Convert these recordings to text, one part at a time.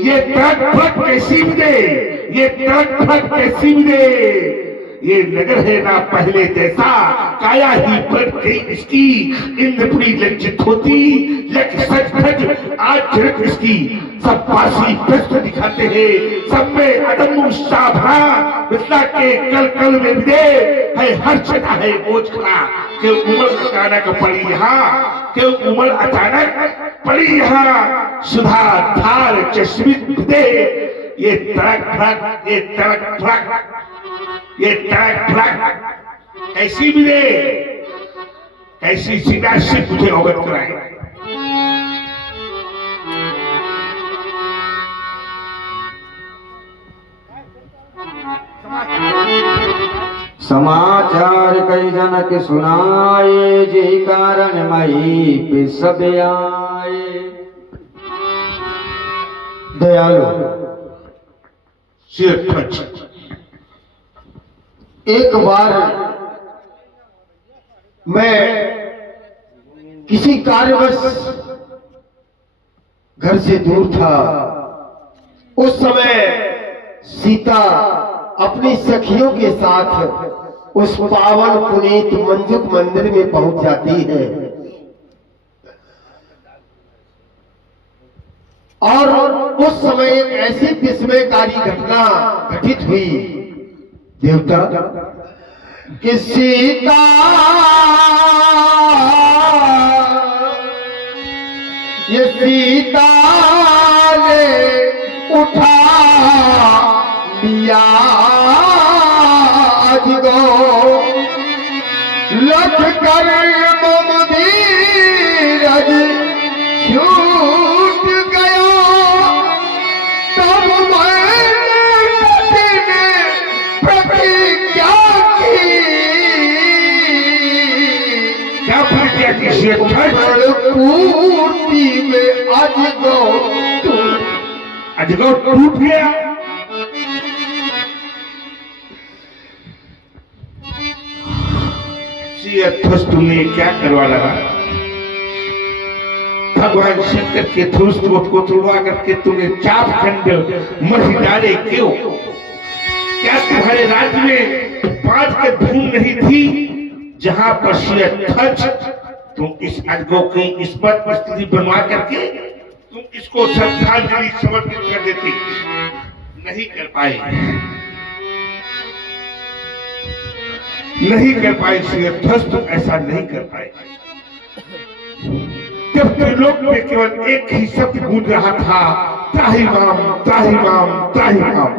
ये ट्रक फट कैसी मिले, ये ट्रक फट कैसी मिले, ये नगर है ना पहले जैसा, काया ही पलट गई इसकी, इंद्रपुरी लज्जित होती, लेकिन सच सच आज झड़क इसकी। सब पासी प्रश्न दिखाते हैं, सब में अदम उत्साह भरा, मिथिला के कल कल में विदे है, हर छटा है बोझ खड़ा। क्यों उम्र अचानक पड़ी यहाँ, क्यों उम्र अचानक पड़ी यहाँ, सुधा धार चश्मित विदे, ये ट्रक ट्रक, ये ट्रक ट्रक, ये ट्रक ट्रक ऐसी मिले, ऐसी सीधा से मुझे अवगत कराए। समाचार कई जन के सुनाए, जे कारण मई पे सब आए। दयालु एक बार मैं किसी कार्यवश घर से दूर था। उस समय सीता अपनी सखियों के साथ उस पावन पुनीत मंजुक मंदिर में पहुंच जाती है और उस समय एक ऐसी विस्मयकारी घटना घटित हुई देवता कि सीता ये सीता ने उठा लिया अजगो लख कर मुमदीरज छूट गया। तब मैंने कठिन प्रतिज्ञा की, क्या प्रतिज्ञा की? पूर्ति में अजगो टूट गया। तुमने क्या करवा लगा? भगवान शंकर के धनुष को तोड़वा करके तुमने चाप खंड मर डाले क्यों? क्या तुम्हारे राज्य में 5 के भूमि नहीं थी जहां पर ध्वज तुम इस अजगो की इस पद पर स्थिति बनवा करके तुम इसको श्रद्धांजलि समर्पित कर देती? नहीं कर पाए, नहीं कर पाए ध्वज, तुम ऐसा नहीं कर पाए। जब त्रिलोक में केवल एक ही शब्द गूंज रहा था, त्राहि माम त्राहि माम त्राहि माम,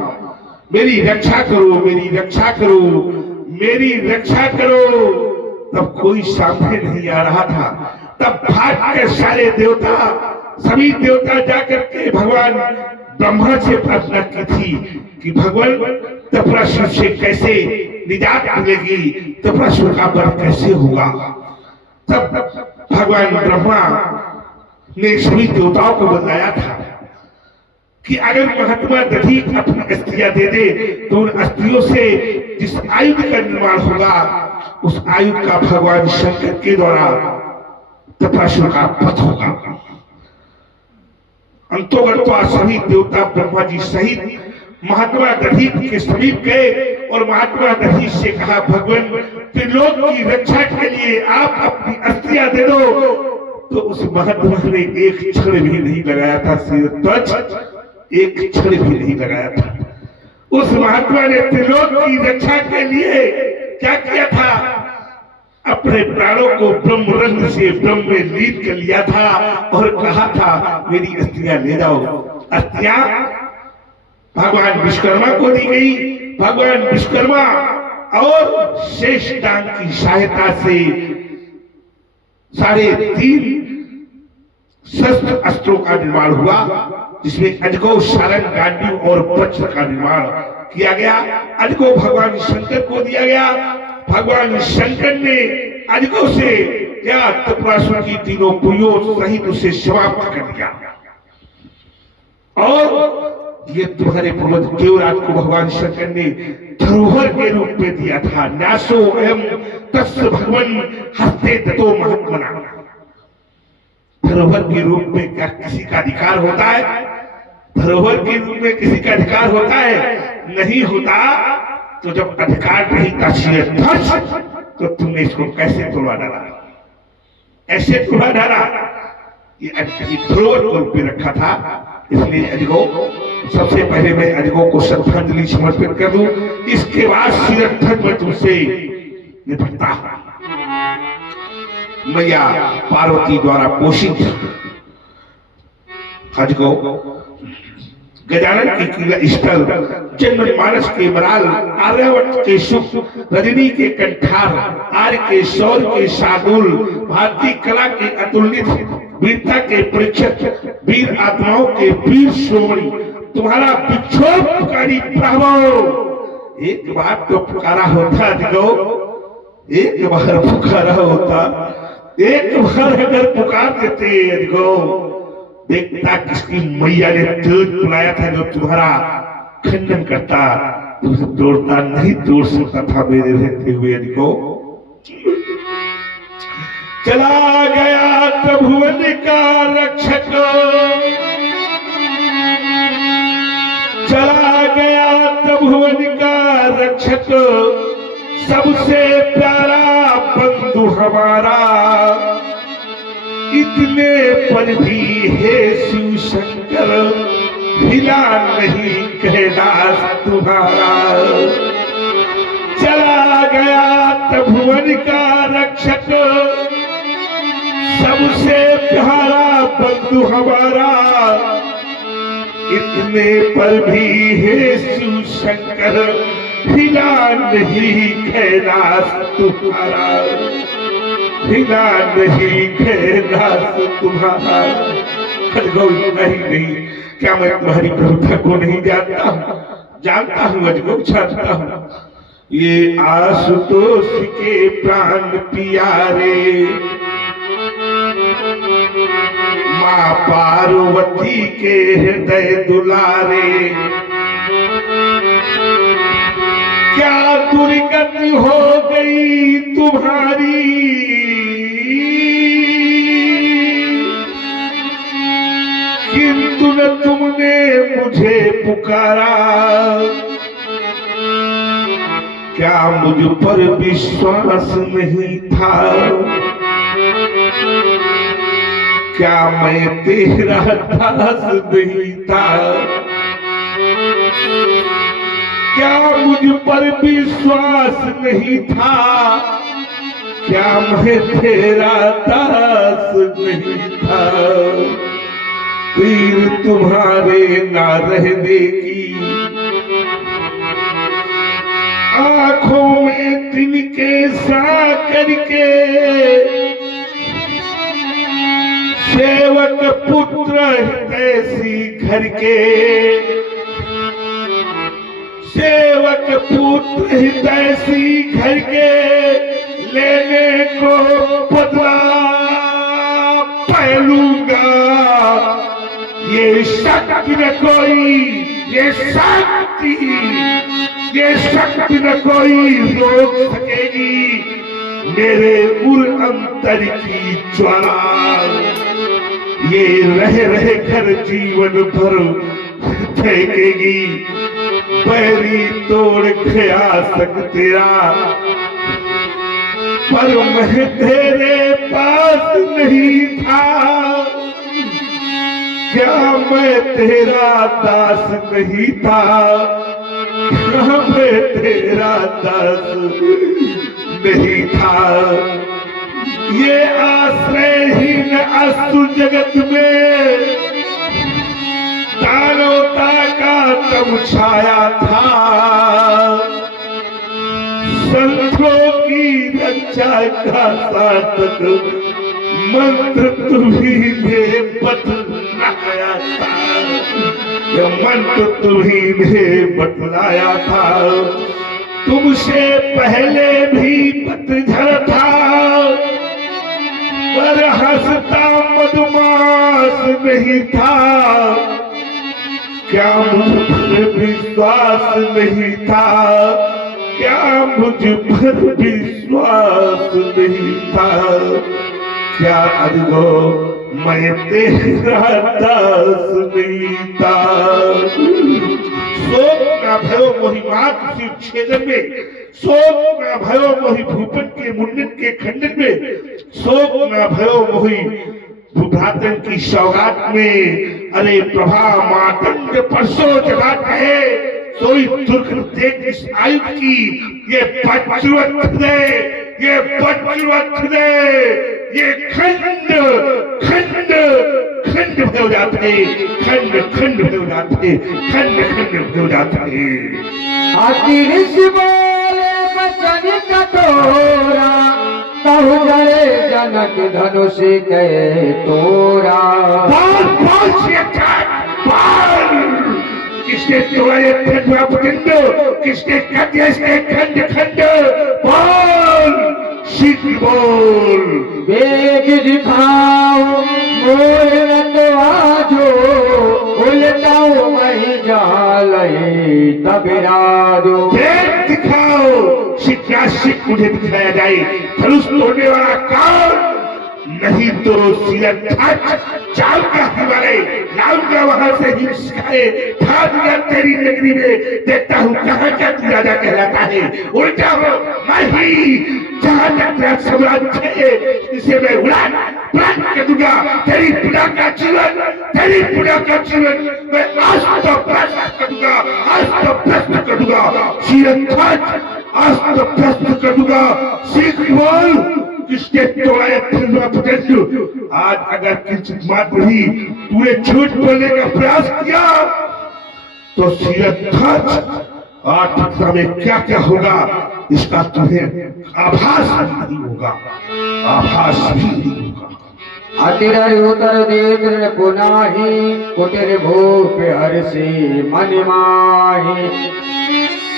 मेरी रक्षा करो, मेरी रक्षा करो, मेरी रक्षा करो, तब कोई सामने नहीं आ रहा था। तब भाग के सारे देवता, सभी देवता जाकर के भगवान ब्रह्मा से प्रार्थना की थी कि भगवान तपरासुर से कैसे निजात मिलेगी, तपरासुर का वध कैसे होगा। तब भगवान ब्रह्मा ने सभी देवताओं को बताया था कि अगर महात्मा दधिक अपनी अस्थियां दे दे तो उन अस्थियों से जिस आयुध का निर्माण होगा उस आयुध का भगवान शंकर के द्वारा तपरासुर का वध होगा। अंतोगत्वा सभी देवता ब्रह्मा जी सहित महात्मा दधिक के समीप गए और महात्मा दधिक से कहा, भगवान त्रिलोक की रक्षा के लिए आप अपनी अस्थियां दे दो। तो उस महात्मा ने एक क्षण भी नहीं लगाया था, ध्वज एक क्षण भी नहीं लगाया था। उस महात्मा ने त्रिलोक की रक्षा के लिए क्या किया था? अपने प्राणों को ब्रह्म रंग से ब्रह्म में लीन कर लिया था और कहा था, मेरी अस्थियां ले जाओ। अस्थियां भगवान विश्वकर्मा को दी गई। भगवान विश्वकर्मा और शेष डांग की सहायता से 3.5 शस्त्र अस्त्रों का निर्माण हुआ, जिसमें अजगो, सारंग, गांडीव और वज्र का निर्माण किया गया। अजगो भगवान शंकर को दिया गया। भगवान शंकर ने अजगो से क्या तपरासुर की तीनों पुरियों सहित उसे समाप्त कर दिया। और ये तुम्हारे पूर्वज देवराज को भगवान शंकर ने धरोहर के रूप में दिया था। न्यासो एवं तस्य भगवान हस्ते दतो महात्मना। धरोहर के रूप में क्या किसी का अधिकार होता है? धरोहर के रूप में किसी का अधिकार होता है? नहीं होता। तो जब अधिकार नहीं था शिरध्वज, तो तुमने इसको कैसे तोड़ा डाला? ऐसे तोड़ा डाला। ये धरोहर के रूप में रखा था, इसलिए अजगो सबसे पहले मैं अजगो को श्रद्धांजलि समर्पित कर दूं। इसके बाद शिरध्वज में तुमसे निपटता हूं। मैया पार्वती द्वारा पोषित अजगो गजानन की क्रीड़ा स्थल, जन्म मानस के मराल, आर्यावर्त के सुख, रजनी के कंठार, आर्य के शौर्य के शार्दूल, भारतीय कला के अतुलित, वीरता के परीक्षक, वीर आत्माओं के वीर श्रोमणी, तुम्हारा विक्षोभकारी प्रभाव। एक बार तो पुकारा होता अजगो, एक बार पुकारा होता, एक बार अगर पुकार देते अजगो, देखता किसकी मैया ने तेज बुलाया था जो तुम्हारा खंडन करता, तुझे तोड़ता नहीं तोड़ सकता था मेरे रहते हुए अजगो। चला गया त्रिभुवन का रक्षक, चला गया त्रिभुवन का रक्षक, सबसे प्यारा बंधु हमारा, इतने पर भी हे शिव शंकर हिला नहीं कैलाश तुम्हारा। चला गया त्रिभुवन का रक्षक, सबसे प्यारा बंधु हमारा, इतने पर भी हे शिव शंकर हिला नहीं कैलाश तुम्हारा, हिला नहीं कैलाश तुम्हारा। अजगो नहीं, क्या मैं तुम्हारी प्रभुता को नहीं जानता हूँ? जानता हूँ अजगो, जानता हूँ। ये आशुतोष के प्राण प्यारे, माँ पार्वती के हृदय दुलारे, क्या दुर्गति हो गई तुम्हारी, किंतु न तुमने मुझे पुकारा। क्या मुझ पर विश्वास नहीं था? क्या मैं तेरा दास नहीं था? क्या मुझ पर विश्वास नहीं था? क्या मैं तेरा दास नहीं था? तीर तुम्हारे ना रहने की, आंखों में तिनके सा करके, सेवक पुत्र ऐसी घर के, सेवक पुत्र हितैषी घर के, लेने को बदला पहलूंगा। ये शक्ति न कोई, ये शक्ति न कोई रोक सकेगी मेरे उर अंतर की ज्वाला। ये रह कर जीवन भर फेंकेगी, पैरी तोड़ गया सक तेरा, पर मैं तेरे पास नहीं था। क्या मैं तेरा दास नहीं था? क्या मैं तेरा दास नहीं था? ये आश्रयहीन असुर जगत में दानवता का तब छाया था। संतों की रक्षा का सार्थक मंत्र तुम्हीं ने बतलाया था, यह मंत्र तुम्हीं ने बतलाया था। तुमसे पहले भी पतझड़ था, पर हंसता मधुमास नहीं था। क्या मुझ पर विश्वास नहीं था? क्या मुझ पर विश्वास नहीं था? क्या अजगो मैं तेरा दास नहीं था। शोक ना भयो मोहि मात शिव छेदन में, शोक ना भयो मोहि भूपन के मुंडन के खंडन में, शोक ना भयो मोहि भूभ्रातन की सौगात में। अरे प्रभा मातंग परसों जगात है, सोई दुर्ग देख इस आयुध की, ये बचवत दे, ये बचवत दे, ये खंड खंड खंड हो जाते, खंड खंड हो जाते, खंड खंड हो जाते। अतिरिस बोले बचन कठोरा, कहु जड़े जनक धनुष के तोरा। किसने तोड़ा ये खंडवा पुटिंद, किसने कर दिया इसके खंड खंड? बोल शीघ्र बोल। वेग दिखाओ मोर तो आजो, उलटाओ वही जालई तबिराजो। वेग दिखाओ, शिक्षाशिक मुझे दिखाया जाए, धनुष तोड़ने वाला कौन? नहीं तो जाऊंगा हमारे, लाऊंगा वहां से ही सिखाए, भागूंगा तेरी नगरी में, देखता हूँ कहाँ का तू राजा कहलाता है। उल्टा हो मैं ही, जहाँ तक तेरा साम्राज्य है इसे मैं उड़ान कर दूंगा। तेरी पुरा का जीवन, तेरी पुरा का जीवन मैं आज तो भ्रष्ट कर दूंगा, आज तो भ्रष्ट कर दूंगा। आज तो भ्रष्ट कर दूंगा। शीघ्र बोल, किसके तोड़ा ये खंडवा पुटिंद? आज अगर किंचित मात्र ही तूने झूठ बोलने का प्रयास किया तो सीरत आज में क्या क्या होगा इसका तुम्हें आभास नहीं होगा, आभास भी नहीं होगा। अतिरर उतर देत्र पुनाही, कुटिर भूप हर्षि मन माही।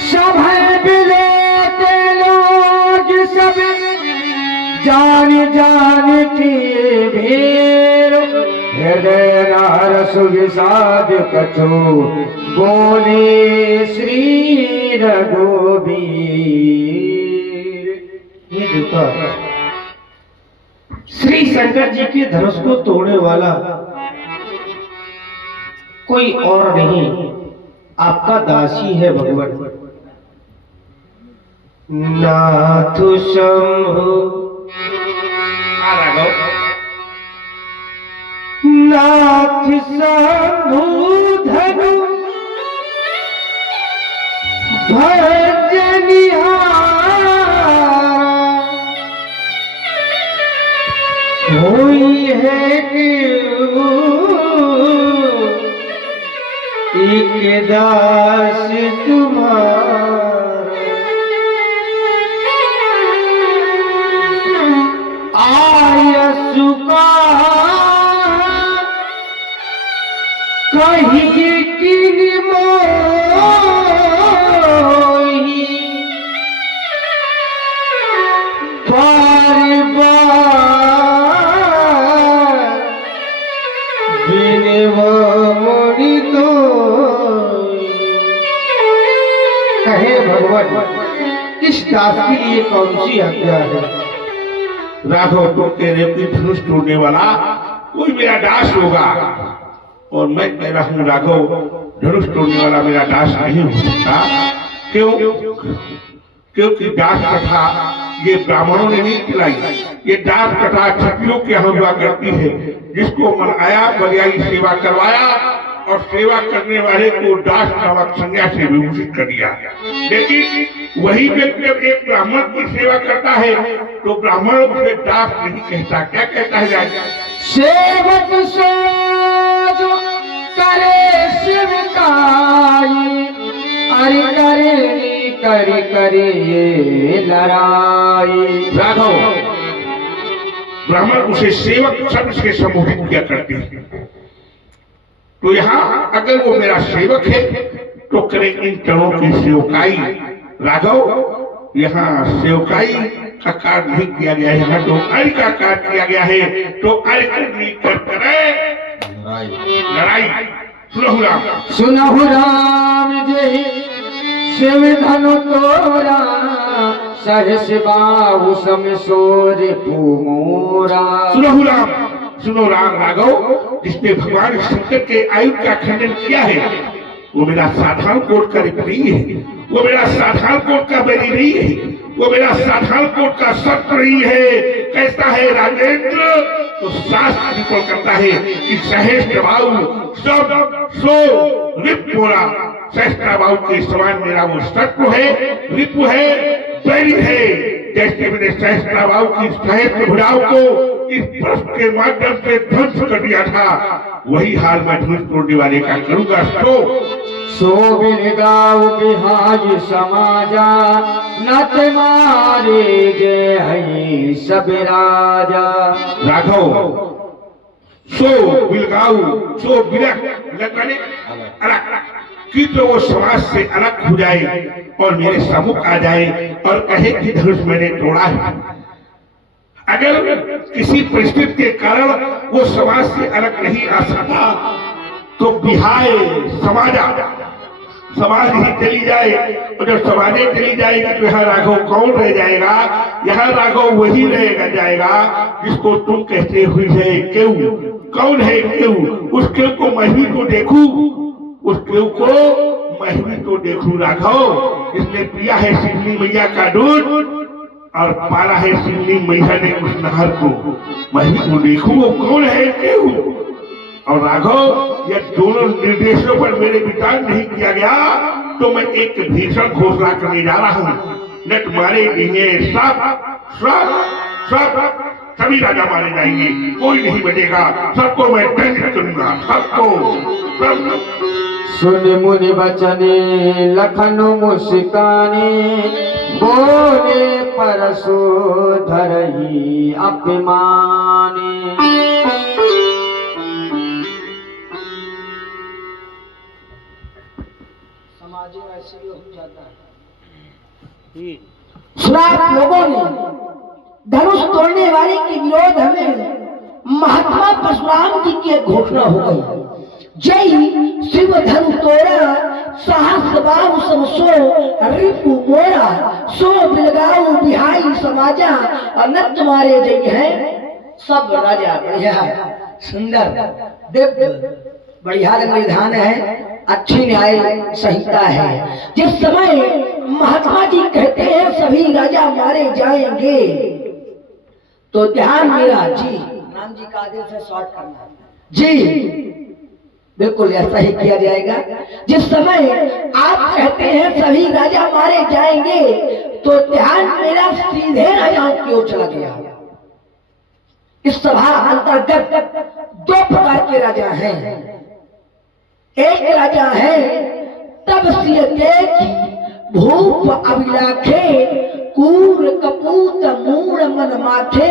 सभय बिलोते लोग सब, जान जान की भीड़। हृदय नारस विषाद कछु, बोले श्री रघुबीर। ये देखो, श्री शंकर जी के धनुष को तोड़ने वाला कोई और नहीं, आपका दासी है भगवान। नाथ शंभु नाथ शंभु धनु भजनिहारा, होई है कि एक दास तुम्हारा। सुका कहीं किन मोही, बार बार बिनवा मोरी तो। कहे भगवान, इस दास के लिए कौन सी हत्या है? राघव तो कह रहे कि धनुष तोड़ने वाला कोई मेरा दास होगा, और मैं कह रहा हूँ राघव धनुष तोड़ने वाला मेरा दास नहीं हो सकता। क्यों? क्योंकि दास कथा ये ब्राह्मणों ने नहीं खिलाई, ये दास कथा क्षत्रियों के यहाँ हुआ करती है, जिसको मनाया, बलियाई सेवा करवाया और सेवा करने वाले को दास नामक संज्ञा से विभूषित कर दिया। लेकिन वही व्यक्ति जब एक ब्राह्मण की सेवा करता है तो ब्राह्मण उसे दास नहीं कहता, क्या कहता है? सेवक सोज करे शिवकाई, अरे करे करी करे लड़ाई। राघव, ब्राह्मण उसे सेवक शब्द से संबोधित किया करते हैं। तो यहाँ अगर वो मेरा सेवक है तो करे इन चरणों की सेवकाई। राघव, यहाँ सेवकाई का कार्य नहीं किया गया है, यहाँ तो अर्घ का कार्य किया गया है। तो अर्घ नहीं कर करे लड़ाई। सुनहु राम जय शिव धनु तोरा, सहस बाहु सम सोर पुमोरा। सुनहु राम, सुनो राघव, जिसने भगवान शंकर के आयु का खंडन किया है वो मेरा साधारण कोट का रिप नहीं है, वो मेरा साधारण कोट का बैरी नहीं है, वो मेरा साधारण कोट का शस्त्र नहीं है। कैसा है राजेंद्र? तो शास्त्र निरूपण करता है कि सहस्त्रबाहु सब सो रिप मोरा, सहस्त्रबाहु के समान मेरा वो शत्रु है, रिपु है, बैरी है। जैसे मैंने सहस्त्रबाहु की सहस्त्र भुजाओं को इस प्रश्न के माध्यम से ध्वंस कर दिया था, वही हाल मैं ध्वंस तोड़ने वाले का करूंगा। सो बिलगाव बिहाई समाजा, नत मारे जय हई सब राजा। राघव, सो बिलगाव, सो बिलक अलग कि तो वो समाज से अलग हो जाए और मेरे सम्मुख आ जाए और कहे कि धनुष मैंने तोड़ा है। अगर किसी परिस्थिति के कारण वो समाज से अलग नहीं आ सकता तो बिहाय समाज ही चली जाए, और जब समाजें चली जाएगी तो यहाँ राघव कौन रह जाएगा? यहाँ राघव वही रहेगा जाएगा जिसको तुम कहते हुए है केऊ। कौन है केऊ? उस केऊ को मैं ही तो देखूं, उस केऊ को मैं ही तो देखूं राघव, जिसने पिया है सिंगली मैया का दूध और पाला है सिंगली मैया ने उस नहर को, मैं ही तो देखूं वो कौन है केऊ। और राघव, यह दोनों निर्देशों पर मेरे विचार नहीं किया गया तो मैं एक भीषण घोषणा करने जा रहा हूँ। नट मारे जाएंगे, सब सभी राजा मारे जाएंगे, कोई नहीं बचेगा, सबको मैं दंडित करूंगा, सबको। सुन मुनि बचने लखन मुस्काने, बोले परसो धरही अपमाने। श्राप लोगों ने धनुष तोड़ने वाले के विरोध में महात्मा परशुराम जी की घोषणा हो गई। जय शिव धनु तोड़ा, साहस बाहु समसो रिपु मोरा, सो बिलगाऊ बिहाई समाजा, अनंत मारे जय है सब राजा। बढ़िया सुंदर दिव्य बढ़िया विधान है, अच्छी न्याय संहिता है। जिस समय महात्मा जी कहते हैं सभी राजा मारे जाएंगे तो ध्यान मेरा जी राम जी का आदेश है शॉर्ट करना जी, बिल्कुल ऐसा ही किया जाएगा। जिस समय आप कहते हैं सभी राजा मारे जाएंगे तो ध्यान मेरा सीधे राजाओं की ओर चला गया। इस सभा अंतर्गत दो प्रकार के राजा हैं। एक राजा है तब भूप अभिलाखे, कूर कपूत मूड मन माथे,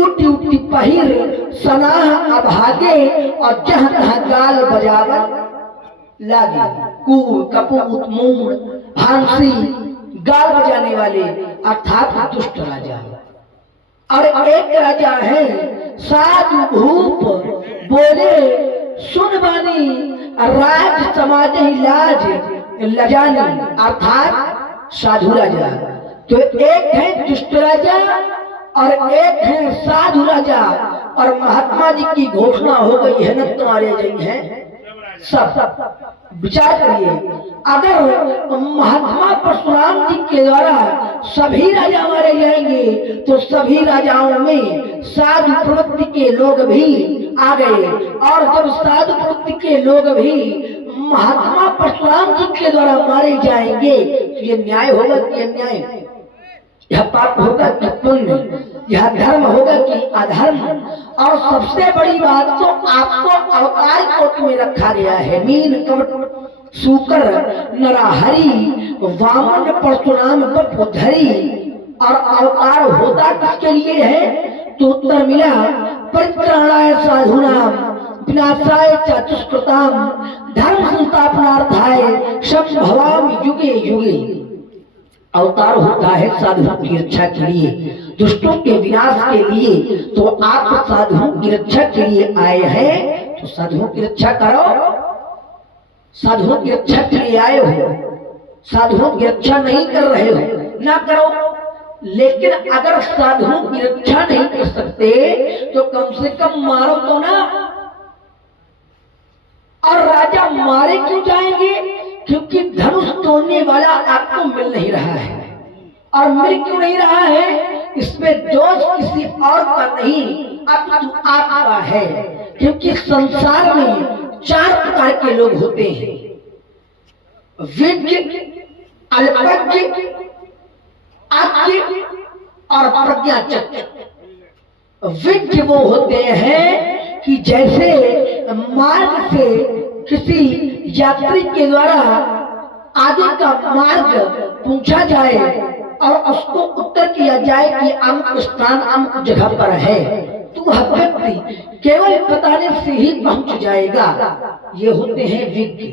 उठी उठी पहिर सनाह अभागे, और जहाँ तहाँ गाल बजावन लागे। कूर कपूत मूड भांसी गाल बजाने वाले अर्थात दुष्ट राजा। और एक राजा है साधु भूप, बोले सुन बानी राज समाज ही लाज लजानी, अर्थात साधु राजा। तो एक है दुष्ट राजा और एक है साधु राजा। और महात्मा जी की घोषणा हो गई है न तुम्हारे जय है सब। विचार करिए, अगर महात्मा परशुराम जी के द्वारा सभी राजा मारे जाएंगे तो सभी राजाओं में साधु प्रवृत्ति के लोग भी आ गए, और जब साधु प्रवृत्ति के लोग भी महात्मा परशुराम जी के द्वारा मारे जाएंगे तो ये न्याय होगा कि अन्याय? यह पाप होगा कि पुण्य? यह धर्म होगा कि अधर्म? और सबसे बड़ी बात तो आपको अवतार कोट में रखा गया है। मीन कवट सूकर नरहरि, वामन परशुराम बपुधरी। और अवतार होता किसके लिए है? तो उत्तर मिला परित्राणाय साधूनां विनाशाय च दुष्कृतां, धर्म संस्थापनार्थाय संभवामि युगे युगे। अवतार होता है साधुओं की रक्षा के लिए, दुष्टों के विनाश के लिए। तो आप साधुओं की रक्षा के लिए आए हैं तो साधुओं की रक्षा करो। साधुओं की रक्षा के लिए आए हो, साधुओं की रक्षा नहीं कर रहे हो, ना करो। लेकिन अगर साधुओं की रक्षा नहीं कर सकते तो कम से कम मारो तो ना। और राजा मारे क्यों जाएंगे? क्योंकि धनुष तोड़ने वाला आपको मिल नहीं रहा है। और मिल क्यों नहीं रहा है? इसमें दोष किसी और का नहीं, अपितु आपका है। क्योंकि संसार में 4 प्रकार के लोग होते हैं, विज्ञ, अल्पज्ञ, अज्ञ और प्रज्ञाचक्षु। विज्ञ वो होते हैं कि जैसे मार्ग से किसी यात्री के द्वारा आगे का मार्ग पूछा जाए और उसको उत्तर किया जाए कि अमुक स्थान अमुक जगह पर है, तो वह व्यक्ति केवल बताने से ही पहुंच जाएगा। ये होते हैं विज्ञ।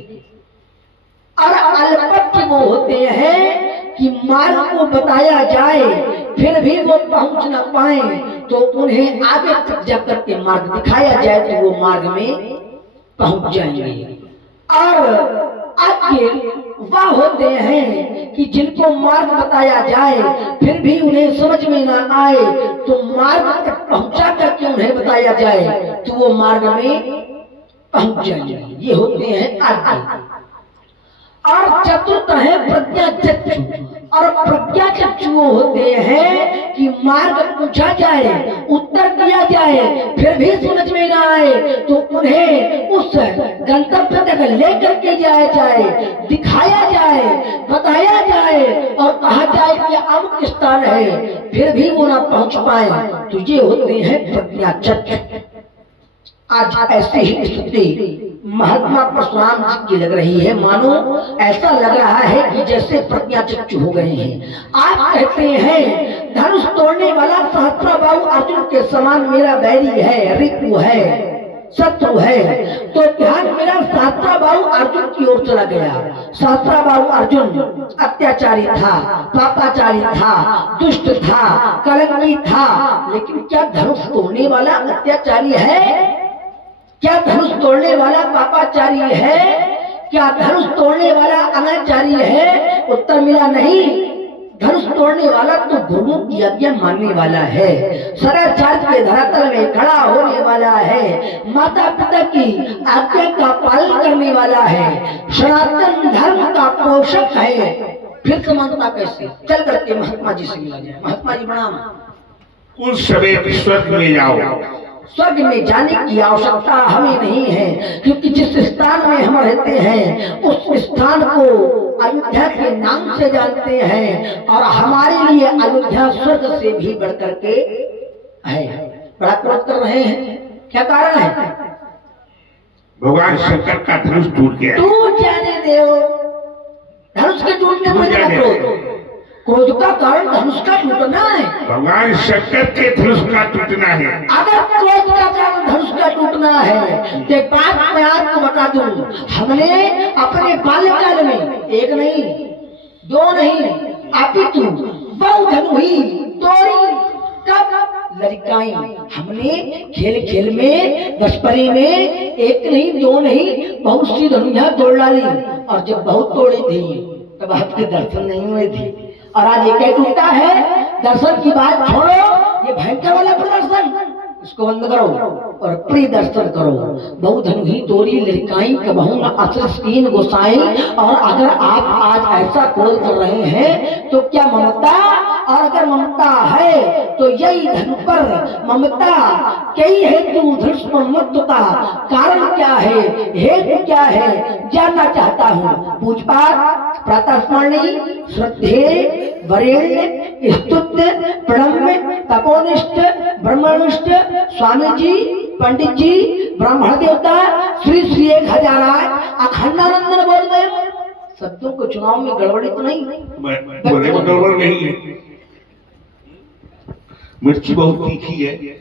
और अल्पज्ञ वो होते हैं कि मार्ग को बताया जाए फिर भी वो पहुंच न पाए, तो उन्हें आगे तक जाकर के मार्ग दिखाया जाए तो वो मार्ग में पहुंच जाएंगे। और अज्ञ वह होते हैं कि जिनको मार्ग बताया जाए फिर भी उन्हें समझ में ना आए, तो मार्ग तक पहुंचा करके उन्हें बताया जाए तो वो मार्ग में पहुंच जाएंगे। ये होते हैं अज्ञ। और चतुर्थ है प्रज्ञाचक्षु। और प्रज्ञाचक्षु वो होते हैं कि मार्ग पूछा जाए, उत्तर दिया जाए, फिर भी समझ में ना आए तो उन्हें उस गंतव्य तक लेकर के जाया जाए, दिखाया जाए, बताया जाए और कहा जाए कि अमुक स्थान है, फिर भी वो ना पहुंच पाए, तो ये होते हैं प्रज्ञाचक्षु। आज ऐसी ही स्थिति महात्मा परशुराम जी की लग रही है। मानो ऐसा लग रहा है कि जैसे प्रज्ञाचक्षु हो गए हैं। आप कहते हैं धनुष तोड़ने वाला सहस्त्रबाहु अर्जुन के समान मेरा बैरी है, रिपु है, शत्रु है, तो ध्यान मेरा सहस्त्रबाहु अर्जुन की ओर चला गया। सहस्त्रबाहु अर्जुन अत्याचारी था, पापाचारी था, दुष्ट था, कलंकी था, लेकिन क्या धनुष तोड़ने वाला अत्याचारी है? क्या धनुष तोड़ने वाला पापाचारी है? क्या धनुष तोड़ने वाला अनाचारी है? उत्तर मिला नहीं। धनुष तोड़ने वाला तो गुरुओं की आज्ञा मानने वाला है, सदाचार के धरातल में खड़ा होने वाला है, माता पिता की आज्ञा का पालन करने वाला है, सनातन धर्म का पोषक है। फिर समानता कैसे? चल करके महात्मा जी से मिला जाए। महात्मा जी प्रणाम। उस समय स्वर्ग में जाओ। स्वर्ग में जाने की आवश्यकता हमें नहीं है, क्योंकि जिस स्थान में हम रहते हैं उस स्थान को अयोध्या के नाम से जानते हैं, और हमारे लिए अयोध्या स्वर्ग से भी बढ़कर के है। बड़ा क्रोध कर रहे हैं, क्या कारण है? भगवान शंकर का धनुष टूट गया। टूट जाने दो, धनुष के टूटने में क्रोध का कारण धनुष का टूटना है। भगवान शंकर के धनुष का टूटना है। अगर क्रोध का कारण धनुष का टूटना है तो बात मैं आपको बता दूं, हमने अपने बाल्यकाल में एक नहीं, दो नहीं, अपितु बहु धनु ही तोड़ी कब लड़काई। हमने खेल खेल में, बचपने में एक नहीं, दो नहीं, बहुत सी धनुया तोड़ डाली, और जब बहुत तोड़ी थी तब आपके दर्शन नहीं हुए थे। और आज एक टूटा है, दर्शन की बात छोड़ो, ये भयंकर वाला प्रदर्शन इसको बंद करो और प्रिय दर्शन करो। बहु धनु ही तोरी लड़काई कबहू न असल गोसाई। और अगर आप आज ऐसा क्रोध कर रहे हैं तो क्या ममता? और अगर ममता है तो यही धनु पर ममता कई हेतु धनुष ममत्वता कारण क्या है, हेतु क्या है, जानना चाहता हूँ। पूछपाठ, प्रातः स्मरणी, श्रद्धेय, वरेण्य, स्तुत्य, प्रणम्य, तपोनिष्ठ, ब्रह्मनिष्ठ, स्वामी जी, पंडित जी, ब्राह्मण देवता, श्री श्री 1008 अखंडानंदन बोल गए। शब्दों को चुनाव में गड़बड़ी तो नहीं? बोले को गड़बड़ नहीं है। मिर्ची बहुत तीखी है,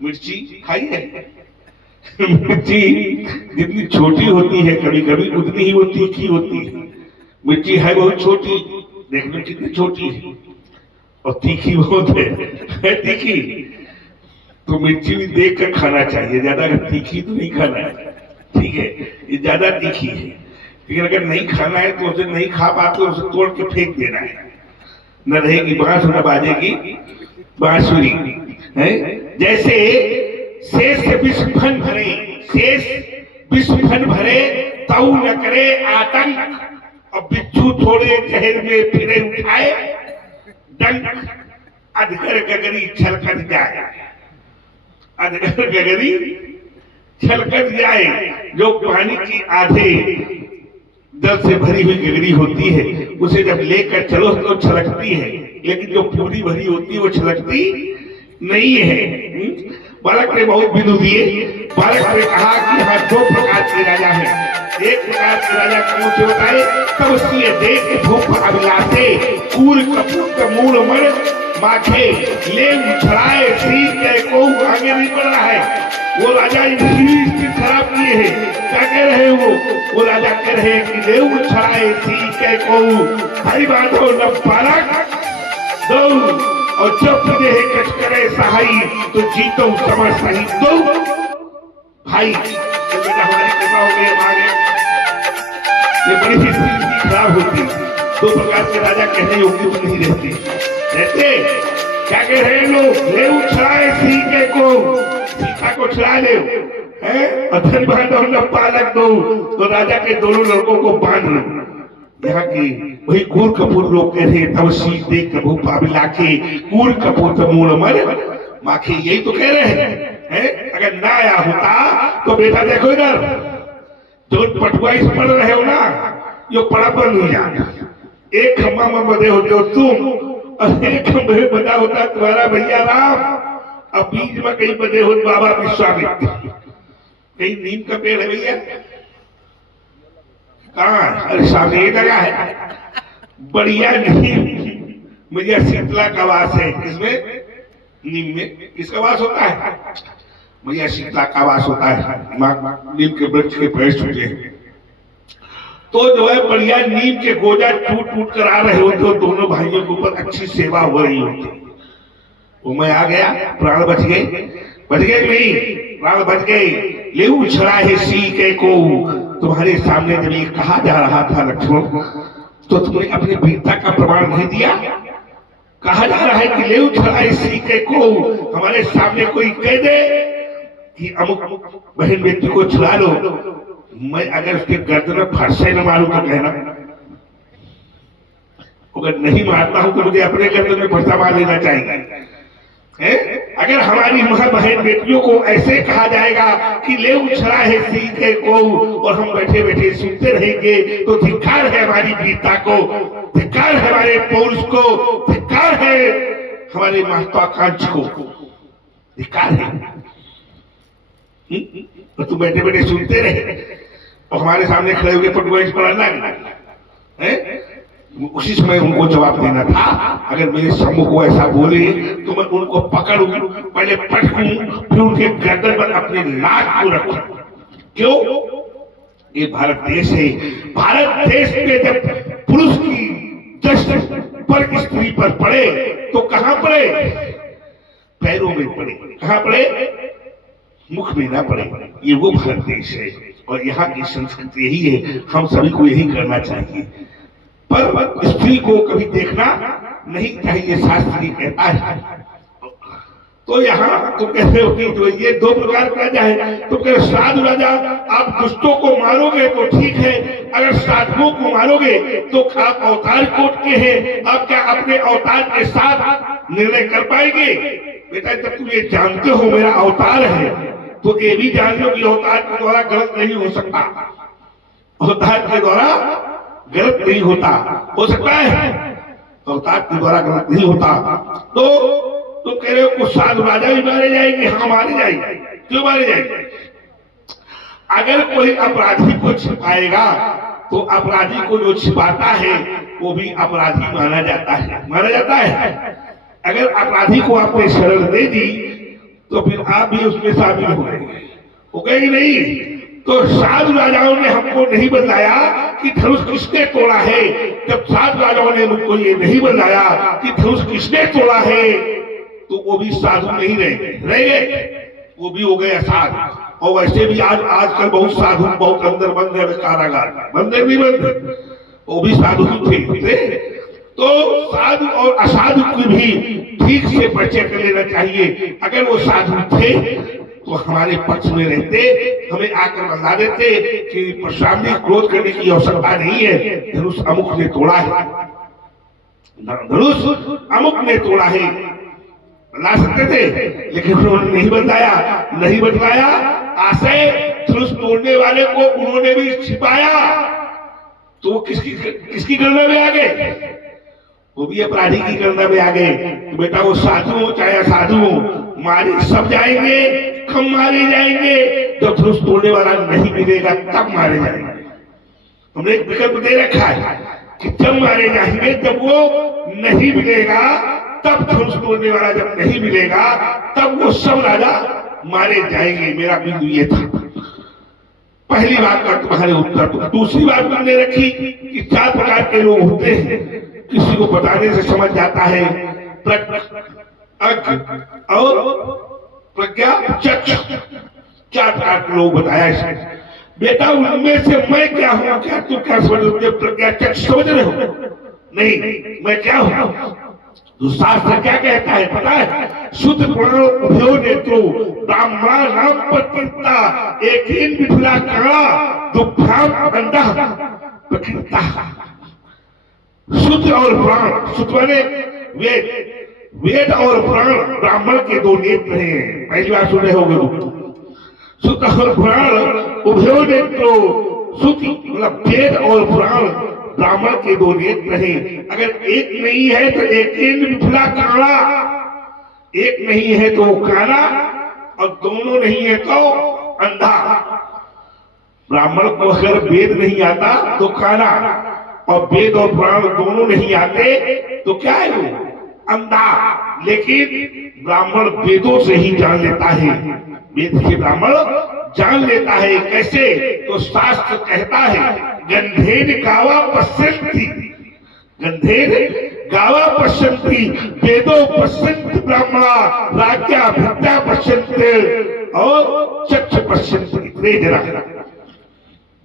मिर्ची खाई है। मिर्ची जितनी छोटी होती है कभी कभी उतनी ही वो तीखी होती है। मिर्ची है बहुत छोटी, देखने कितनी छोटी है और तीखी बहुत है तीखी। तो मिर्ची भी देख कर खाना चाहिए, ज्यादा अगर तीखी तो नहीं खाना है, ठीक है, ये ज्यादा तीखी है। लेकिन अगर नहीं खाना है तो उसे नहीं खा पाते, उसे तोड़ के फेंक देना है। न रहेगी बांस न बाजेगी बांसुरी है। जैसे शेष विष फन भरे, शेष विष फन भरे तऊ न करे आतंक, और बिच्छू थोड़े जहर में फिरे उठाए डंक, अधगर गगरी छलकत जाए, अधगर गगरी छलकत जाए। जो पानी की आधे दर से भरी हुई गगरी होती है उसे जब लेकर चलो तो छलकती है, लेकिन जो पूरी भरी होती है वो छलकती नहीं है। बालक ने बहुत बिंदु दिए। बालक ने कहा कि यहाँ दो प्रकार के राजा हैं। एक प्रकार के राजा कौन से बताए? तब उसकी देख भूख अभिलाषे कूर कपूर का मूल मण माखे ले उछड़ाए सी के को आगे नहीं बढ़ रहा है। वो राजा इसकी खराब किए है। क्या कह रहे हैं वो राजा कह रहे हैं कि ले उछड़ाए सी के को भाई बांधो न बालक दो, और जब दे कच करे सहाई तो जीतो समझ सही दो। भाई तो बेटा हमारी कृपा हो गई हमारे, ये बड़ी ही स्थिति खराब होती। दो प्रकार के राजा कहने योग्य तो नहीं रहते। क्या कह रहे हैं लोग? ले उछड़ाए सीके को, सीता को छुड़ा ले और धन बांधो न पालक दो, तो राजा के दोनों लड़कों को बांध लो। यहाँ की वही कूर कपूर लोग कह रहे तब सीख देख कबू पाबिला के कूर कपूर तो मूल मर माखे, यही तो कह रहे हैं। अगर ना आया होता तो बेटा देखो इधर जो पटुआ इस पढ़ रहे हो ना, यो पड़ा बंद हो जाए। एक खम्बा में बंधे होते हो तुम, और एक खम्बे में बंधा होता तुम्हारा भैया राम, अब बीच में कहीं बंधे हो बाबा विश्वामित्र। कहीं नीम का पेड़ है भैया? कहाँ? अरे सामने लगा है बढ़िया नीम। भैया शीतला का वास है इसमें, नीम में किसका वास होता है? भैया शीतला का वास होता है। नीम के वृक्ष के पेड़ छूटे तो जो है बढ़िया नीम के गोजा टूट टूट कर आ रहे होते हो, दोनों भाइयों के ऊपर अच्छी सेवा हो रही होती। वो मैं आ गया, प्राण बच गए नहीं, प्राण बच गए। ले उछड़ा है सी के को, तुम्हारे सामने जब ये कहा जा रहा था लक्ष्मण, तो तुमने अपनी वीरता का प्रमाण नहीं दिया। कहा जा रहा है कि ले उछड़ा है सी के को, हमारे सामने कोई कह दे कि अमुक बहन बेटी को छुड़ा लो, मैं अगर उसके गर्दन में फरसे न मारूं तो कहना। अगर नहीं मारता हूं तो मुझे अपने गर्दन में फरसा मार लेना चाहिए। अगर हमारी बहन बेटियों को ऐसे कहा जाएगा कि ले उछड़ा है सीखे को, और हम बैठे बैठे सुनते रहेंगे, तो धिक्कार है हमारी वीरता को, धिक्कार है हमारे पौरुष को, धिक्कार है हमारे महत्वाकांक्षा को, धिक्कार है। तो तुम बैठे बैठे सुनते रहे और हमारे सामने खड़े होकर पटुआ पढ़ना है। उसी समय उनको जवाब देना था। अगर मेरे सम्मुख को ऐसा बोले तो मैं उनको पकड़ूं, पहले पटकूं, फिर उनके गर्दन पर अपने लाश को रखूं। क्यों? ये भारत देश है। भारत देश में जब पुरुष की दृष्टि पर स्त्री पर पड़े तो कहां पड़े? पैरों में पड़े। कहां पड़े? मुख में ना पड़े। ये वो भारत देश है और यहाँ की संस्कृति यही है। हम सभी को यही करना चाहिए, पर स्त्री को कभी देखना नहीं चाहिए, शास्त्री कहता है। तो यहाँ तुम कहते हो कि जो ये दो प्रकार का राजा है, तो कह साधु राजा आप दुष्टों को मारोगे तो ठीक है, अगर साधुओं को मारोगे तो आप अवतार कोट के हैं, आप क्या अपने अवतार के साथ निर्णय कर पाएंगे? बेटा जब तुम ये जानते हो मेरा अवतार है, तो ये भी जान लो कि अवतार के द्वारा गलत नहीं हो सकता। अवतार के द्वारा गलत नहीं होता, हो सकता है अवतार के द्वारा गलत नहीं होता। तो कह रहे हो कुछ साधु राजा भी मारे जाएंगे? हाँ मारे जाएंगे। क्यों मारे जाएंगे? अगर कोई अपराधी को छिपाएगा तो अपराधी को जो छिपाता है वो भी अपराधी माना जाता है, माना जाता है। अगर अपराधी को आपने शरण दे दी तो फिर आप भी उसमें शामिल हो गए कि नहीं? तो साधु राजाओं ने हमको नहीं बताया कि धनुष किसने तोड़ा है। जब साधु राजाओं ने मुझको ये नहीं बताया कि धनुष किसने तोड़ा है, तो वो भी साधु नहीं रह गए, वो भी हो गए असाधु। और वैसे भी आजकल बहुत साधु बहुत अंदर बंद है कारागार, बंद नहीं बंद, वो भी साधु थे। तो साधु और असाधु की भी ठीक से परिचय कर लेना चाहिए। अगर वो साधु थे तो हमारे पक्ष में रहते, हमें आकर बता देते कि परशुराम जी क्रोध करने की आवश्यकता नहीं है, धनुष अमुक ने तोड़ा है, धनुष अमुक ने तोड़ा है, ला सकते थे, लेकिन उन्होंने नहीं बतलाया। आशय धनुष तोड़ने वाले को उन्होंने भी छिपाया, तो किसकी गणना में आ गए? वो भी अपराधी की गणना में आ गए। तो बेटा वो साधु हो चाहे असाधु हो, मारे सब जाएंगे, कम मारे जाएंगे। जब धनुष तोड़ने वाला नहीं मिलेगा तब मारे जाएंगे। हमने एक विकल्प दे रखा है कि जब मारे जाएंगे, जब वो नहीं मिलेगा तब धनुष तोड़ने वाला जब नहीं मिलेगा तब वो सब राजा मारे जाएंगे। मेरा बिंदु ये था। पहली बात का तुम्हारे उत्तर। तो दूसरी बात मैंने रखी कि 4 प्रकार के लोग होते हैं, किसी को बताने से समझ जाता है, और प्रज्ञा चक्षु, 4 प्रकार के लोग बताया इसमें। बेटा उनमें से मैं क्या हूं? क्या तुम क्या समझ रहे हो? प्रज्ञा चक्षु समझ रहे हो? नहीं, मैं क्या हूं? तो शास्त्र क्या कहता है पता है? शुद्ध प्राणो उभयो नेत्रो ब्राह्मणा नाम पतिता एकेन विठुला काला दुभ्याम अंधा प्रकृता। शुद्ध और प्राण, शुद्ध माने वेद और प्राण, ब्राह्मण के 2 नेत्र हैं। पहली बार सुन रहे होंगे। शुद्ध और प्राण उभयो नेत्रो, शुद्ध मतलब वेद और प्राण ब्राह्मण के 2 नेत्र हैं। अगर एक नहीं है तो एकेन विठुला काला, एक नहीं है तो काला, और दोनों नहीं है तो अंधा। ब्राह्मण को अगर वेद नहीं आता तो काला, और वेद और प्राण दोनों नहीं आते तो क्या है वो? अंधा। लेकिन ब्राह्मण वेदों से ही जान लेता है, वेद से ब्राह्मण जान लेता है। कैसे? तो शास्त्र कहता है गंधेन गावा पश्यन्ति, गंधेन गावा पश्यन्ति वेदो पश्यन्ति ब्राह्मणा राज्ञा भिद्या पश्यन्ति और चक्षु पश्यन्ति। इतने जरा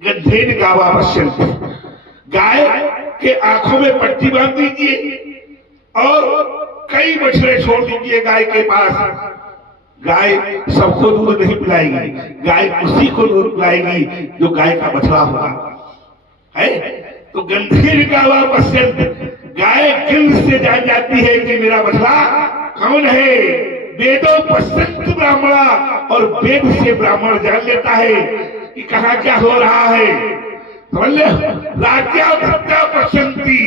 गंधेन गावा पश्यन्ति, गाय के आंखों में पट्टी बांध दीजिए और कई बछड़े छोड़ दीजिए गाय के पास। गाय सबको दूध नहीं पिलाएगी, गाय उसी को दूध पिलाएगी जो गाय का बछड़ा होगा, है? तो गंधीर गावा पश्यन्त, गाय गंध से जान जाती है कि मेरा बछड़ा कौन है। वेदों पश्यन्त ब्राह्मणा, और वेद से ब्राह्मण जान लेता है कि कहाँ क्या हो रहा है। समझ ले? राज्ञा भिद्या पश्यन्ति,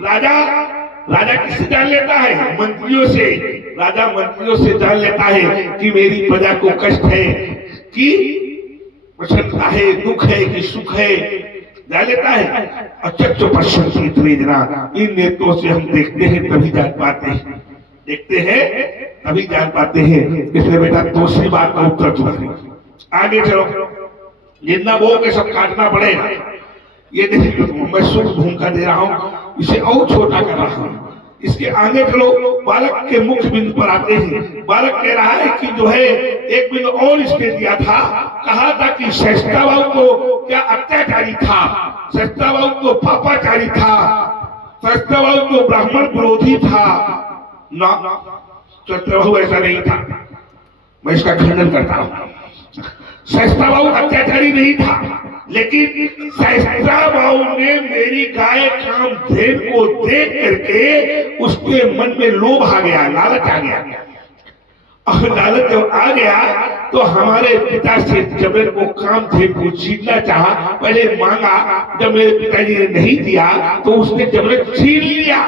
राजा किससे जान लेता है? मंत्रियों से। राजा मंत्रियों से जान लेता है कि मेरी प्रजा को कष्ट है, कि प्रसन्नता है, दुख है कि सुख है, जान लेता है। अचक्षु पश्यन्ति इतने जना, इन नेत्रों से हम देखते हैं तभी जान पाते हैं, देखते हैं तभी जान पाते हैं। इसलिए बेटा दूसरी बात का उत्तर दूसरी। आगे चलो, जितना बोल के सब काटना पड़ेगा। ये देखिए मैं शुद्ध भूमिका दे रहा हूँ, इसे और छोटा कर रहा हूँ। इसके आगे चलो, बालक के मुख्य बिंदु पर आते हैं। बालक कह रहा है कि जो है एक बिंदु और इसने दिया था, कहा था कि शास्त्राबाहु तो क्या अत्याचारी था, शास्त्राबाहु तो पापाचारी था, शास्त्राबाहु तो ब्राह्मण विरोधी था। ना, शास्त्राबाहु ऐसा नहीं था, मैं इसका खंडन करता हूँ। शास्त्राबाहु अत्याचारी नहीं था, लेकिन शास्त्राबाहु ने मेरी गाय कामधेन को देख करके उसके मन में लोभ आ गया, लालच आ गया। और लालच जब आ गया तो हमारे पिता से जबरन को कामधेन को छीनना चाहा। पहले मांगा, जब मेरे पिताजी ने नहीं दिया तो उसने जबरन छीन लिया,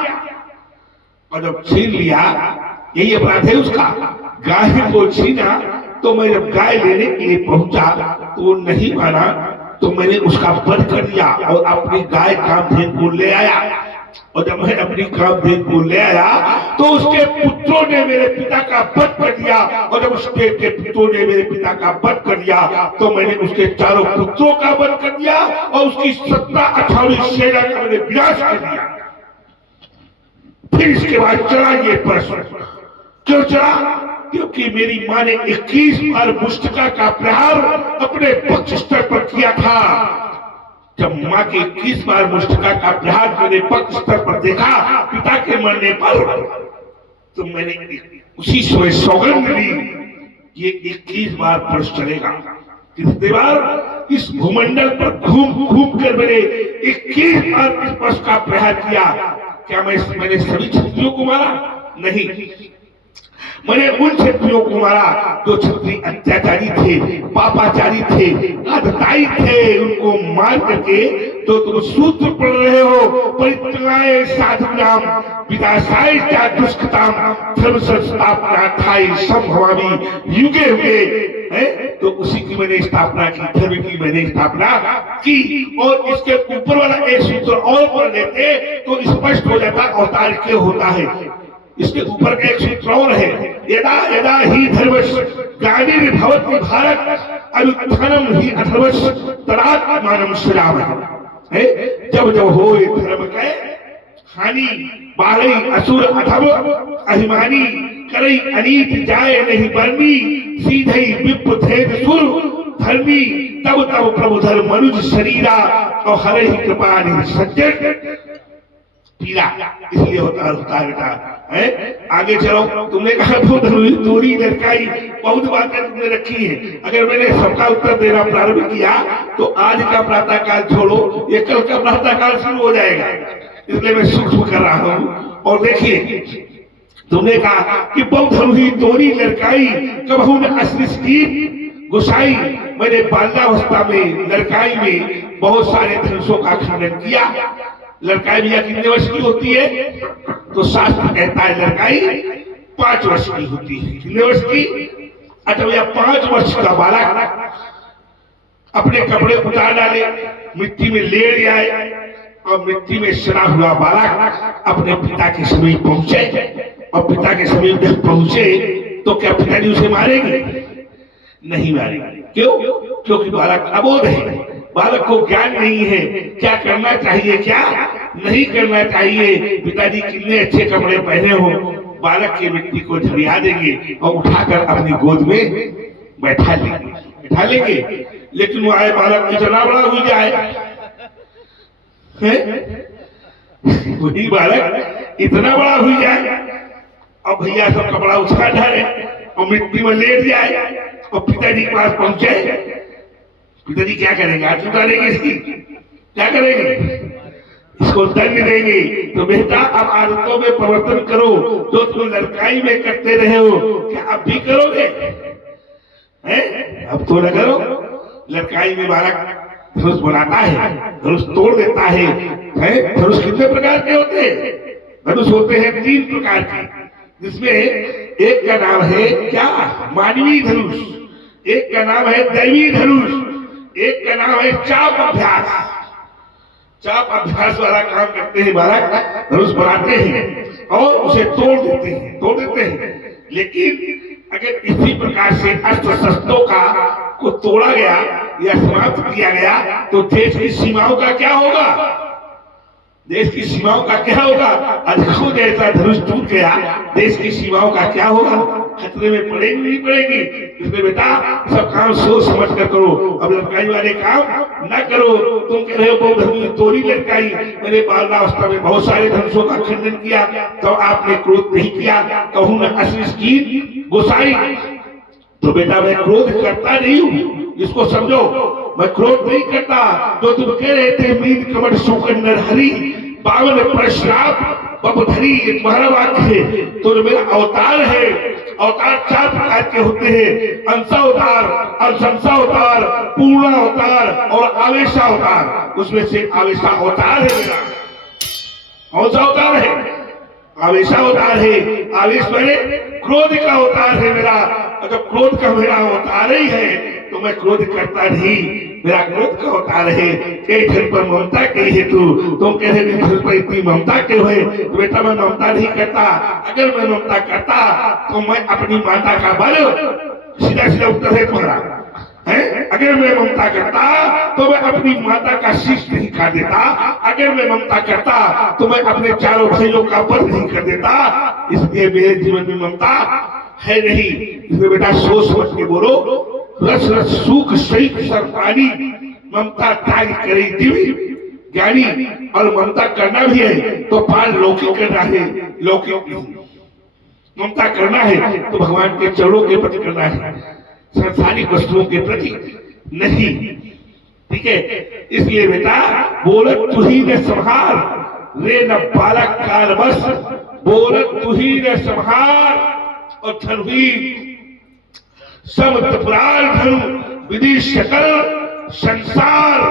और जब छीन लिया, यही अपराध है उसका, गाय को छीना। तो मैं जब गाय लेने के लिए पहुंचा तो वो नहीं माना, तो मैंने उसका वध कर दिया और अपनी गाय कामधेन को ले आया। और जब मैं अपनी कामधेन को ले आया तो उसके पुत्रों ने मेरे पिता का वध कर दिया, और जब उसके पुत्रों ने मेरे पिता का वध कर दिया तो मैंने उसके चारों पुत्रों का वध कर दिया और उसकी 17-18 सेना का मैंने विनाश कर दिया। फिर इसके बाद चला ये प्रश्न, क्यों चला? क्योंकि मेरी माँ ने 21 बार मुष्टिका का प्रहार अपने पक्ष स्तर पर किया था। जब माँ के 21 बार मुष्टिका का प्रहार मैंने पक्ष स्तर पर देखा पिता के मरने पर, तो मैंने उसी समय सौगंध ली ये 21 बार पुरुष चलेगा। कितने बार इस भूमंडल पर घूम घूम कर मैंने 21 बार इस पशु का प्रहार किया। क्या मैंने सभी क्षत्रियों को मारा? नहीं, मैंने उन क्षत्रियों को मारा जो क्षत्रिय अत्याचारी थे, पापाचारी थे, हतताई थे। उनको मार करके जो तुम सूत्र पढ़ रहे हो, परित्राय साधुनाम विनाशाय च दुष्कृताम धर्म संस्थापनार्थाय संभवामि युगे युगे, है तो उसी की मैंने स्थापना की, धर्म की मैंने स्थापना की। और इसके ऊपर वाला एक सूत्र और पढ़ लेते तो स्पष्ट हो जाता अवतार क्यों होता है। इसके ऊपर का एक सूत्र और है, यदा यदा ही धर्मस्य ग्लानिर्भवति भारत अनुत्थानम ही अधर्मस् तदात्मानं सृजामि। जब जब हो धर्म के हानि बारई असुर अधम अभिमानी करई अनीत जाए नहीं बरनी सीधे विप्र भेद सुर धर्मी तब तब प्रभु धर्म मनुज शरीरा और हरे ही कृपा निधि सज्जन पीड़ा। इसलिए होता है बेटा है। आगे चलो, तुमने कहा तोरी लड़काई, बहुत बातें तुमने रखी है। अगर मैंने सबका उत्तर देना प्रारंभ किया तो आज का प्रातः काल छोड़ो, ये कल का प्रातः काल शुरू हो जाएगा। इसलिए मैं सूक्ष्म कर रहा हूँ। और देखिए, तुमने कहा कि बहुत हुई तोरी लड़काई कबहू न असृष्टि गुसाई। मैंने बाल्यावस्था में लड़काई में बहुत सारे धनुषों का खंडन किया। लड़काई भैया कितने वर्ष की होती है? तो शास्त्र कहता है लड़काई 5 वर्ष की होती है। कितने वर्ष की? अच्छा भैया, 5 वर्ष का बालक अपने कपड़े उतार डाले, मिट्टी में लेट जाए और मिट्टी में सड़ा हुआ बालक अपने पिता के समीप पहुंचे और पिता के समीप जब पहुंचे तो क्या पिताजी उसे मारेंगे? नहीं मारेंगे। क्यों? क्योंकि बालक अबोध है, बालक को ज्ञान नहीं है क्या करना चाहिए क्या नहीं करना चाहिए। पिताजी कितने अच्छे कपड़े पहने हो, बालक की मिट्टी को झड़िया देंगे और उठाकर अपनी गोद में बैठा लेंगे। लेकिन वो आए बालक इतना बड़ा हो जाए, वही बालक इतना बड़ा हो जाए और भैया सब कपड़ा उछाल डाले और मिट्टी में लेट जाए और पिताजी के पास पहुंचे। पिताजी क्या करेंगे? हाथ उतारेंगे, इसकी क्या करेंगे? इसको दंड देंगे। तो बेटा अब आदतों में परिवर्तन करो, जो तुम लड़काई में करते रहे हो क्या अब भी करोगे? अब तो न करो। लड़काई में बालक धनुष बनाता है, धनुष तोड़ देता है। धनुष कितने प्रकार के होते हैं? धनुष होते हैं 3 प्रकार के, जिसमें एक का नाम है क्या? मानवीय धनुष, एक का नाम है दैवीय धनुष, एक का नाम है चाप अभ्यास। चाप अभ्यास वाला काम करते हैं, बालक धनुष बनाते हैं और उसे तोड़ देते हैं। लेकिन अगर इसी प्रकार से अस्त्र शस्त्रों को तोड़ा गया या समाप्त किया गया तो देश की सीमाओं का क्या होगा? देश की सीमाओं का क्या होगा? अधिकों जैसा धनुष टूट गया, देश की सीमाओं का क्या होगा? खतरे में पड़ेगी नहीं पड़ेगी। इसलिए बेटा सब काम सोच समझ कर करो। अब लड़काई वाले काम न करो। तुम कह रहे हो बहुत धनुष तोड़ी लड़काई, मैंने बाल्यावस्था में बहुत सारे धनुषों का खंडन किया तो आपने क्रोध नहीं किया। कहूं न असृष्टि गोसाई, तो बेटा मैं क्रोध करता नहीं हूँ, इसको समझो। मैं क्रोध नहीं करता। जो तुम कह रहे थे मीन कमर सुकन्नर हरि 52 प्रश्राप बबधरी, एक महावाक्य है। तो जो मेरा अवतार है, अवतार 4 प्रकार के होते हैं, अंशावतार, अंशावतार, पूर्ण अवतार और आवेशावतार। उसमें से आवेशावतार है मेरा। कौन सा अवतार है? आवेशावतार है। आवेश मैंने क्रोध का अवतार है मेरा। अगर क्रोध का मेरा अवतार ही है तो मैं क्रोध करता नहीं, मेरा क्रोध का अवतार है। कई धन पर ममता के हेतु तुम कह रहे धन पर इतनी ममता क्यों है? तो बेटा मैं ममता नहीं करता। अगर मैं ममता करता तो मैं अपनी माता का बल, सीधा सीधा उत्तर है तुम्हारा है। अगर मैं ममता करता तो मैं अपनी माता का शीश नहीं काट देता। अगर मैं ममता करता तो मैं अपने चारों भाइयों का वध नहीं कर देता। इसलिए मेरे जीवन में ममता है नहीं। इसलिए बेटा सोच समझ के बोलो। रस रस सुख सहित सर पानी, ममता त्याग करे दिव्य ज्ञानी, और ममता करना भी है तो पार लौकिक करना है, लौकिक नहीं। ममता करना है तो भगवान के चरणों के प्रति करना है, संसारिक वस्तुओं के प्रति नहीं। ठीक है, इसलिए बेटा बोलत तू ही ने संहार रे न बालक काल बस, बोलत तू ही ने संहार और धन हुई सब तपुराल धनु विधि सकल संसार।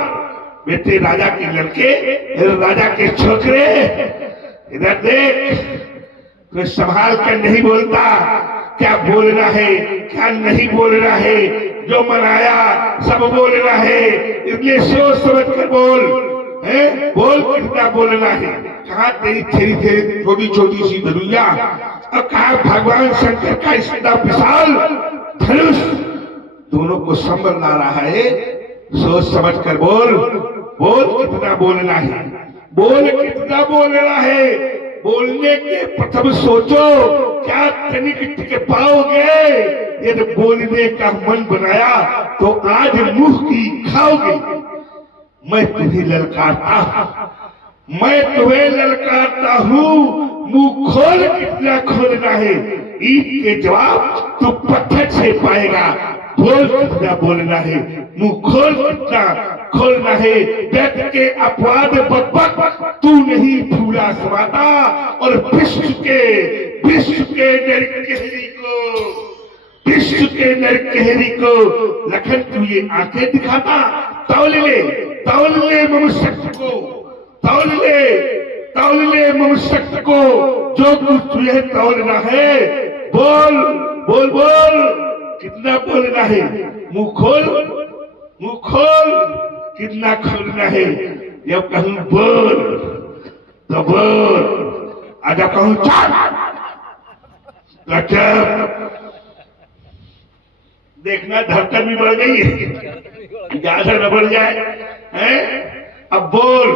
बेटे राजा के लड़के, राजा के छोकरे, इधर देख, तो संभाल कर नहीं बोलता, क्या बोलना है क्या नहीं बोलना है, जो मनाया सब बोलना है, इसलिए सोच समझ कर बोल, है बोल कितना बोलना है। कहा तेरी थेरी थे छोटी छोटी सी धनुया, और कहा भगवान शंकर का इतना विशाल धनुष, दोनों को संभल ला रहा है। सोच समझ कर बोल, बोल कितना बोलना है, बोल कितना बोलना है। बोलने के प्रथम सोचो क्या तनिक टिक पाओगे, यदि बोलने का मन बनाया तो आज मुंह की खाओगे। मैं तुम्हें ललकारता हूं, मैं तुम्हें ललकारता हूं, मुंह खोल कितना खोलना है, ईट के जवाब तू पत्थर से पाएगा। बोल कितना बोलना है, मुंह खोल कितना खोलना है। व्यक्ति के अपवाद बकबक तू नहीं भूला समाता, और विश्व के नरकहरी को, विश्व के नरकहरी को लखन तू ये आंखें दिखाता। तौल ले मनुष्य को, तौल ले मनुष्य को, जो कुछ तुझे तौलना है बोल बोल बोल कितना बोलना है। मुंह खोल कितना खोलना है। जब कहूं बोल तो बोल, और जब कहूं चल तो चल। देखना धड़कन भी बढ़ गई है, ज्यादा न बढ़ जाए, हैं? अब बोल,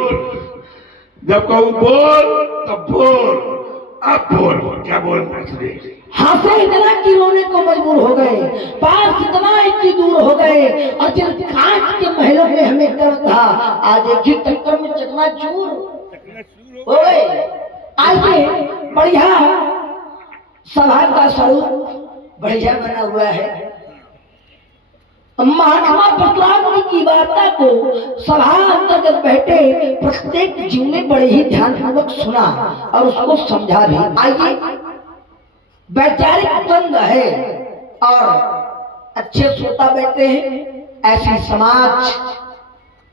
जब कहूं बोल तब बोल, अब बोल क्या बोलना चाहिए। हाथे इतना कि रोने को मजबूर हो गए, पास इतना इतनी दूर हो गए, और जिन कांच के महलों में हमें डर था, आज एक ही टक्कर में चकनाचूर हो गए। आइए, बढ़िया सभा का स्वरूप बढ़िया बना हुआ है। महात्मा परशुराम की वार्ता को सभा अंतर्गत बैठे प्रत्येक जीव ने बड़े ही ध्यानपूर्वक सुना और उसको समझा भी। आइए, वैचारिक द्वंद है और अच्छे श्रोता बैठे हैं। ऐसी समाज,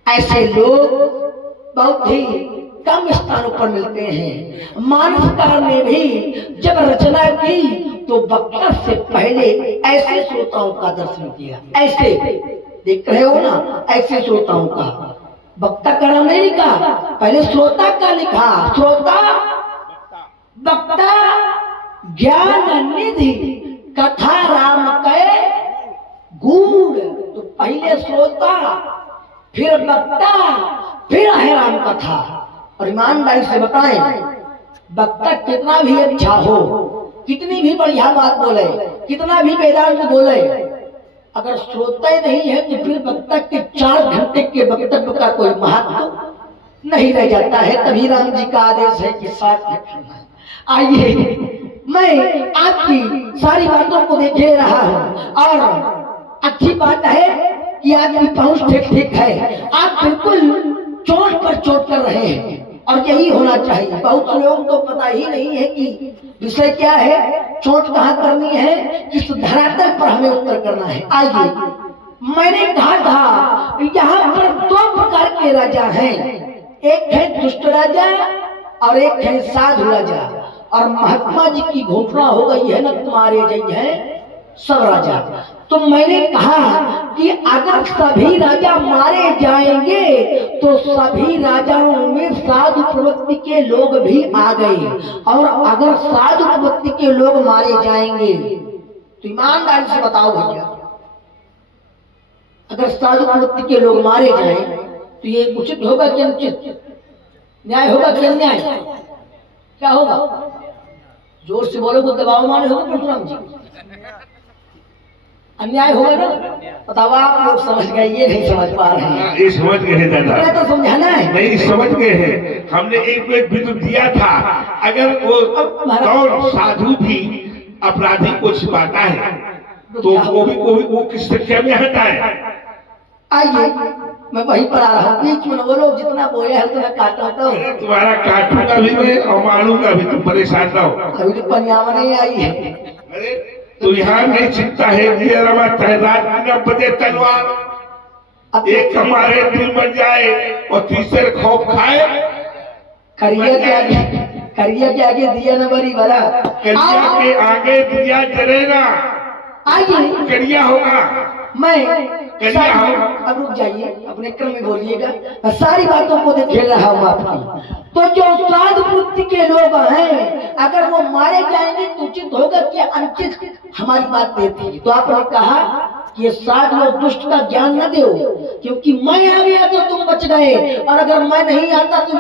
ऐसे लोग बहुत ही कम स्थानों पर मिलते हैं। मानसकार ने भी जब रचना की तो वक्ता से पहले ऐसे श्रोताओं का दर्शन किया। ऐसे देख रहे हो ना, ऐसे श्रोताओं का, वक्ता का नाम नहीं लिखा, पहले श्रोता का लिखा। श्रोता, वक्ता, ज्ञान निधि, कथा राम के गूढ़। तो पहले श्रोता, फिर वक्ता, फिर है राम कथा। और ईमानदारी से बताएं, वक्ता कितना भी अच्छा हो, कितनी भी बढ़िया बात बोले, कितना भी वेदांत बोले, अगर श्रोता ही नहीं है तो फिर वक्ता के 4 घंटे के वक्तव्य का कोई महत्व नहीं रह जाता है। तभी राम जी का आदेश है कि साथ में खाना है। आइए, मैं आपकी सारी बातों को देख ले रहा हूँ, और अच्छी बात है कि आपकी पहुंच ठीक ठीक है। आप बिल्कुल चोट पर चोट कर रहे हैं, और यही होना चाहिए। बहुत लोगों को पता ही नहीं है कि विषय क्या है, चोट कहाँ करनी है, किस धरातल पर हमें उत्तर करना है। आइए, मैंने कहा था यहाँ पर 2 प्रकार के राजा हैं, एक है दुष्ट राजा और एक है साधु राजा। और महात्मा जी की घोषणा हो गई है ना, तुम्हारे जय है सब राजा। तो मैंने कहा कि अगर सभी राजा मारे जाएंगे तो सभी राजाओं में साधु प्रवृत्ति के लोग भी आ गए, और अगर साधु प्रवृत्ति के लोग मारे जाएंगे तो ईमानदारी से बताओ भैया, अगर साधु प्रवृत्ति के लोग मारे जाएं तो ये उचित होगा कि अनुचित, न्याय होगा कि अन्याय, क्या होगा? जोर से बोलो तो दबाव माने होगा परशुराम जी। अन्याय हुआ ना। बताओ आप लोग समझ गए, ये नहीं समझ पा रहे हैं। ये समझ गए हैं दादा, मैं तो समझाना है। नहीं समझ गए हैं। हमने एक विद्युत दिया था, अगर वो कौन साधु भी अपराधी को छिपाता है तो वो किस संख्या में हटाए। आइए मैं वहीं पर आ रहा हूँ, बीच में बोलो, जितना बोया है उतना काटा तो। तुम्हारा काटूंगा भी मैं और मारूंगा भी, तुम परेशान ना हो। अभी तो पनियावा नहीं आई है। अरे तो यहाँ नहीं चिंता है, ये रमा चाहे रात 9 बजे तलवार एक हमारे दिल बन जाए और तीसरे खौफ खाए। करिया के आगे दिया न बरी बड़ा। करिया के आगे दिया जलेगा, आइए करिया होगा। मैं करिया हो। अब रुक जाइए, अपने क्रम में बोलिएगा, मैं सारी बातों को खेल रहा हूँ आपकी। तो जो साधु वृत्ति के लोग हैं, अगर वो मारे जाएंगे तो उचित होगा कि अनुचित हमारी बात देती है। तो आपने कहा कि ये साधु और दुष्ट का ज्ञान न दो, क्योंकि मैं आ गया तो तुम बच गए, और अगर मैं नहीं आता तो